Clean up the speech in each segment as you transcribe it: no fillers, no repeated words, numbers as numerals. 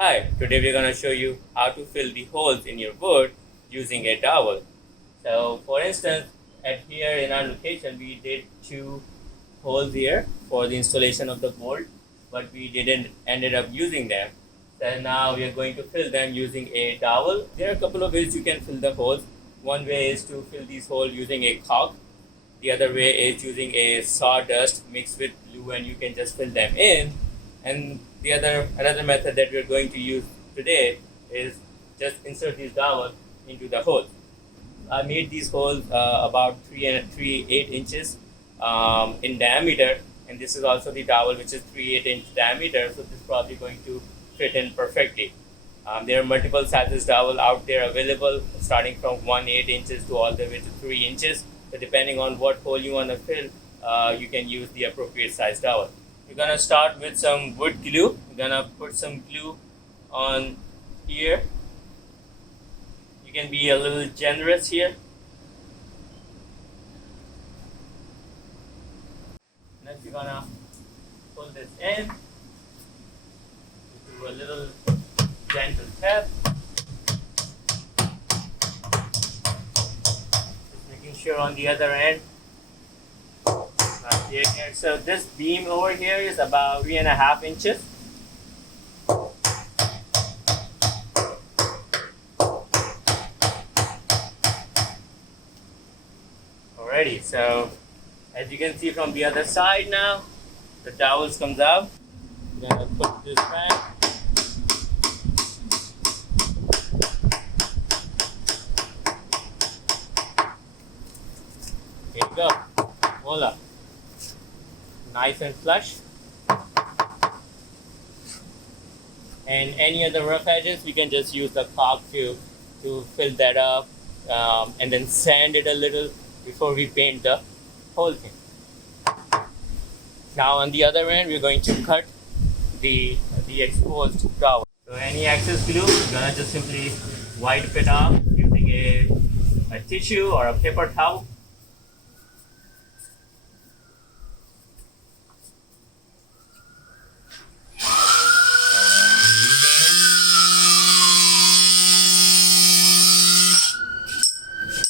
Hi, today we're going to show you how to fill the holes in your wood using a dowel. So for instance, at here in our location we did 2 holes here for the installation of the bolt, but we didn't ended up using them. So now we are going to fill them using a dowel. There are a couple of ways you can fill the holes. One way is to fill these holes using a caulk. The other way is using a sawdust mixed with glue, and you can just fill them in. And another method that we're going to use today is just insert these dowels into the holes. I made these holes about 3 inches in diameter, and this is also the dowel, which is 3/8 inch diameter, so this is probably going to fit in perfectly. There are multiple sizes dowel out there available, starting from 1/8 inches to all the way to 3 inches. So depending on what hole you want to fill, you can use the appropriate size dowel. We're going to start with some wood glue. We're going to put some glue on here. You can be a little generous here. Next, we're going to pull this in. Do a little gentle tap. Just making sure on the other end. Here. So this beam over here is about 3.5 inches. Alrighty, so as you can see from the other side now, the dowels comes out. I'm gonna put this back. Here you go. Voila. Nice and flush. And any other rough edges, you can just use the caulk to fill that up, and then sand it a little before we paint the whole thing. Now on the other end, we're going to cut the exposed dowel. So any excess glue, we're gonna just simply wipe it off using a tissue or a paper towel.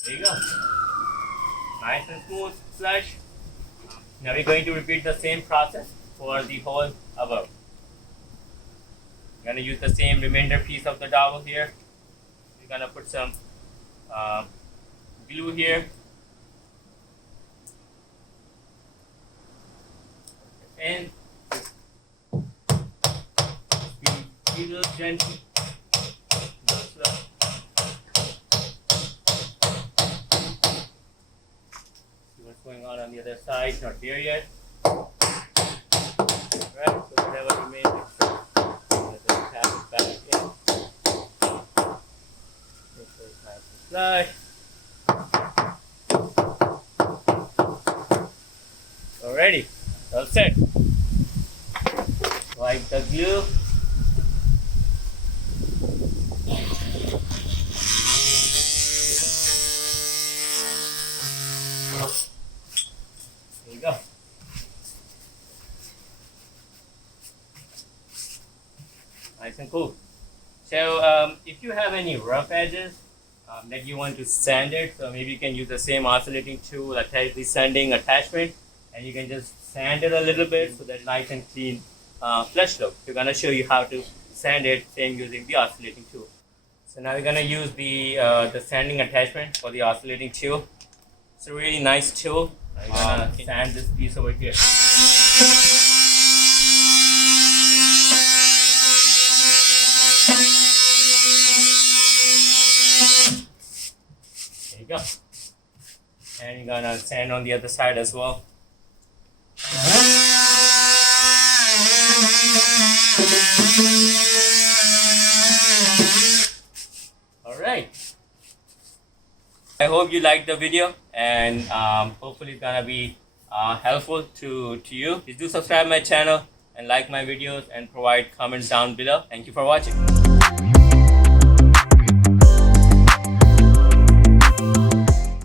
There you go. Nice and smooth flush. Now we're going to repeat the same process for the hole above. We're going to use the same remainder piece of the dowel here. We're going to put some glue here. And be a little gentle. Going on the other side, not there yet. Right, so whatever remains, let's just tap it back in. Make sure it's nice and flush. Alrighty, all set. Wipe the glue. There you go. Nice and cool. So if you have any rough edges that you want to sand it, so maybe you can use the same oscillating tool, attach the sanding attachment, and you can just sand it a little bit so that nice and clean flush look. We're gonna show you how to sand it, same using the oscillating tool. So now we're gonna use the sanding attachment for the oscillating tool. It's a really nice tool. I'm gonna sand this piece over here. There you go. And you're gonna sand on the other side as well. Alright. I hope you liked the video, and hopefully it's gonna be helpful to you. Please do subscribe my channel and like my videos and provide comments down below. Thank you for watching.